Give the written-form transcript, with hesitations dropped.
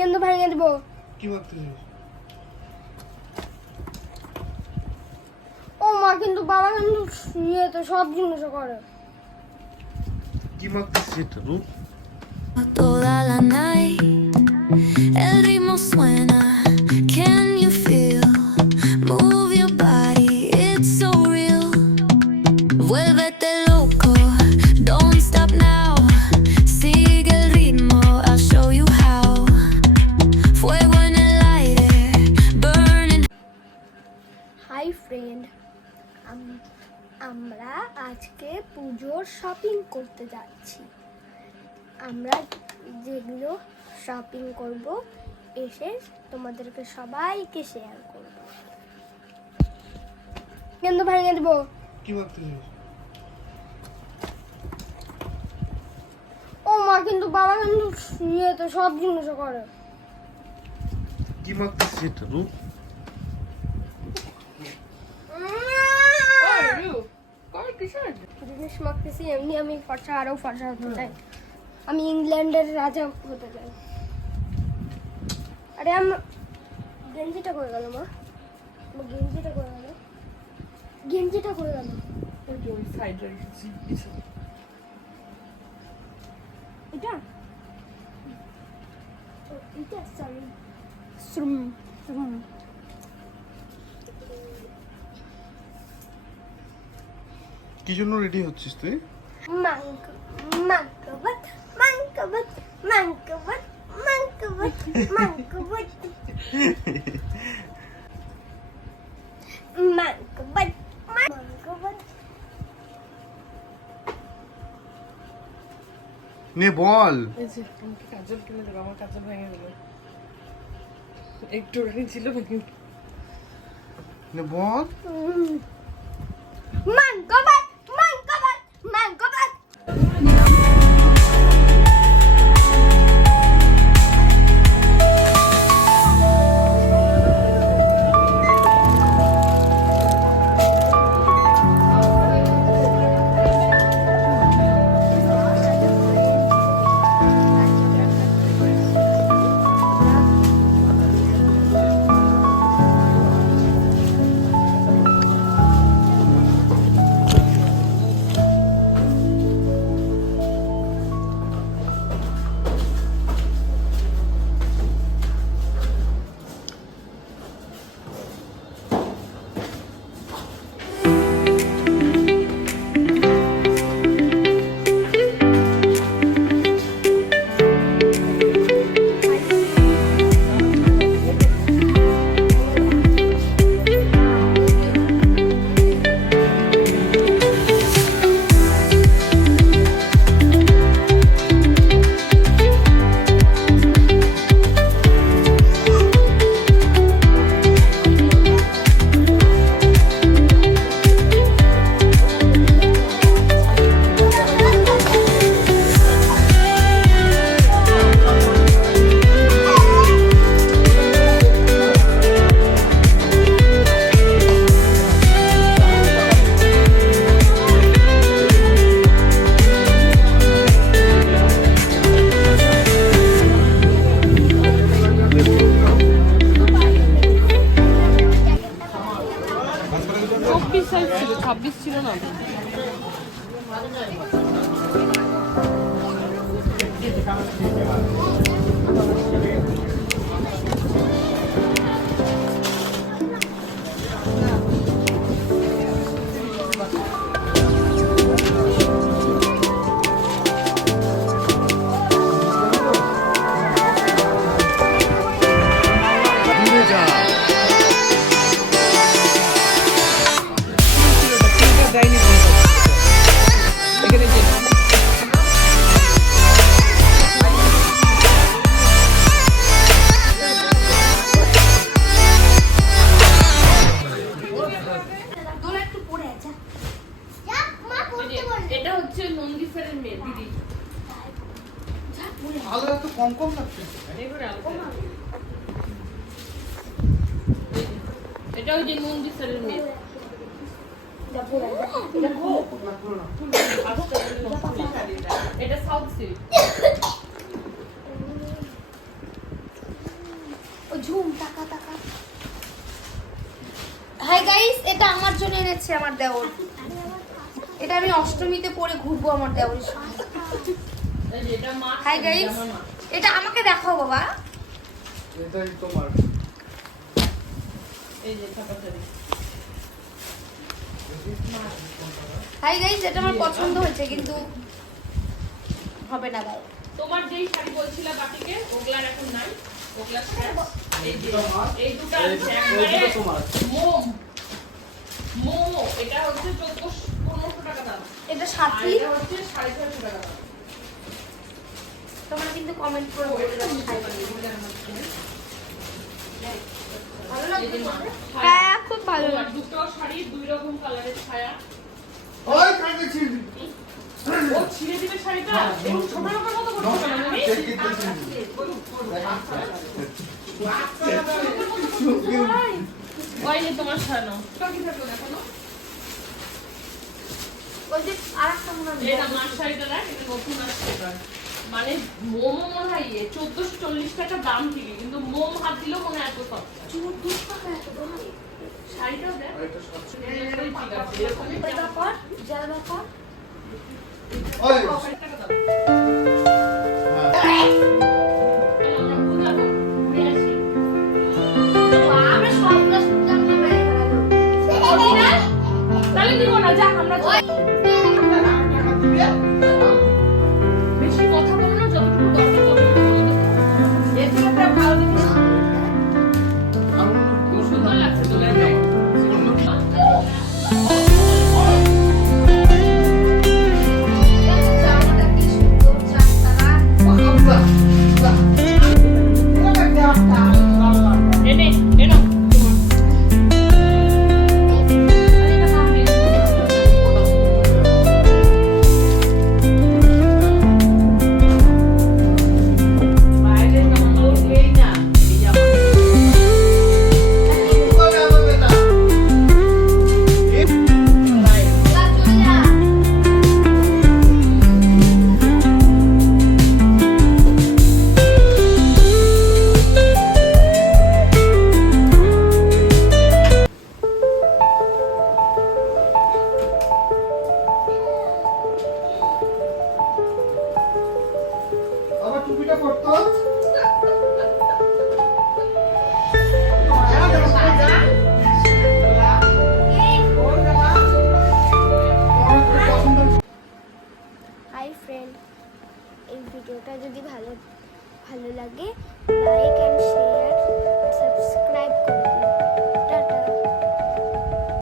কিন্তু ভেঙে দেব। কি ভাবতেছিস? ও মা, কিন্তু বাবা কিন্তু তো সব জিনিস করে। কি ভাবতেছিস এটা রূপ? Toda la night, el ritmo suena. Can you feel? Move your body, it's so real. Vuélvete loco, don't stop now. Sigue el ritmo, I'll show you how. Fuego en el aire, burning. Hi friend, আমরা আজকে পুজোর shopping করতে যাচ্ছি। আমরা যেগুলো shopping করব এসে তোমাদেরকে সবাইকে শেয়ার করব। কিন্তু ভেঙে দেব। কি ভাবতেছিস? ও মা, কিন্তু বাবা কিন্তু তো সব জিনিস করে। কি ভাবতেছিস এটা রূপ? জিনিস মাখতেছি, এমনি আমি ফর্সা আরো ফর্সা হতে চাই। আমি ইংল্যান্ডের রাজা হতে চাই। আরে আমার গেঞ্জিটা করে গেল মা, আমার গেঞ্জিটা করে গেল, গেঞ্জিটা করে গেল। এটা এটা সরি শ্রুম শ্রুম। কি জন্য রেডি হচ্ছিস তুই? মাংকবত মাংকবত মাংকবত মাংকবত মাংকবত মাংকবত মাংকবত। নে বল। কাজল কিনে দেবো, আমার কাজল ভেঙে দেবে। একটু রেডি ছিল ভেঙে। নে বল। মাংকবত মাংকবত মাংকবত। ছিল 26 ছিল না। এটা হচ্ছে নন্দী স্যারের মেয়ে দিদি। আলো এত কম কম লাগছে। এটা হচ্ছে নন্দী স্যারের মেয়ে। এটা সাউথ সিল্ক। ঝুম টাকা টাকা। হাই গাইস, এটা আমার জন্য এনেছে আমার দেওর। এটা আমি অষ্টমীতে পরে ঘুরবো আমার দেওরের সঙ্গে। এই যে এটা মা। হাই গাইস, এটা আমাকে দেখাও বাবা। এটাই তোমার। এই যে ছাপাখালি। হাই গাইস, এটা আমার পছন্দ হয়েছে কিন্তু হবে না গায়ে। তোমার যেই শাড়ি বলছিলা বাটিকে ওগুলার এখন নাই, ওগুলা শেষ। এই যে এই দুটো আছে একবারে মোম মোমো, এটা হচ্ছে 1400-1500 টাকা দাম, এটা আর সাথী এটা হচ্ছে 650 টাকা দাম। তোমরা কিন্তু কমেন্ট করে বলে দাও শাড়ি ভালো লাগবে তোমাদের? হ্যাঁ খুব ভালো তোমার দুটো শাড়ি দুই রকম কালারের ছায়া। ওই কাটে ছিড়ি। ও ছিঁড়ে দিবে শাড়িটা, এবং ছোট লোকের মতো করতে পারে না। চেক কিনতে ছিড়ি। ওই যে তোমার শাড়ি নাও। কি থাকলো না এখনো? ওই যে আরেকটা মনে হয় এটা মার শাড়িটা দেখ, এটা নতুন আসছে এবার। মানে মোমো মনে হয় 1440 টাকা দাম ঠিকই, কিন্তু মোম হাত দিলেও মনে হয় এত সস্তা। শাড়িটাও দেখ, এটা সবচেয়ে এরকমই ঠিক আছে, এরকমই ওই ব্যাপার যার ব্যাপার ওই 60 টাকা দাম। হ্যাঁ। আমরা বুঝাবো, ঘুরে আসি। আমরা সবগুলো শুনলাম না মেরে ফেলালো। তাহলে দিব না, যা আমরা যাই। বেশি কথা বলো না, যতটুকু দরকার ততটুকু বলে দেবো। এর থেকে একটা ভালো জিনিস খুব সুন্দর লাগছে তো, দেখ। জামাটা কি সুন্দর চারতলা। এনে এনো আবার টুপিটা পরতো। হাই ফ্রেন্ড, এই ভিডিওটা যদি ভালো লাগে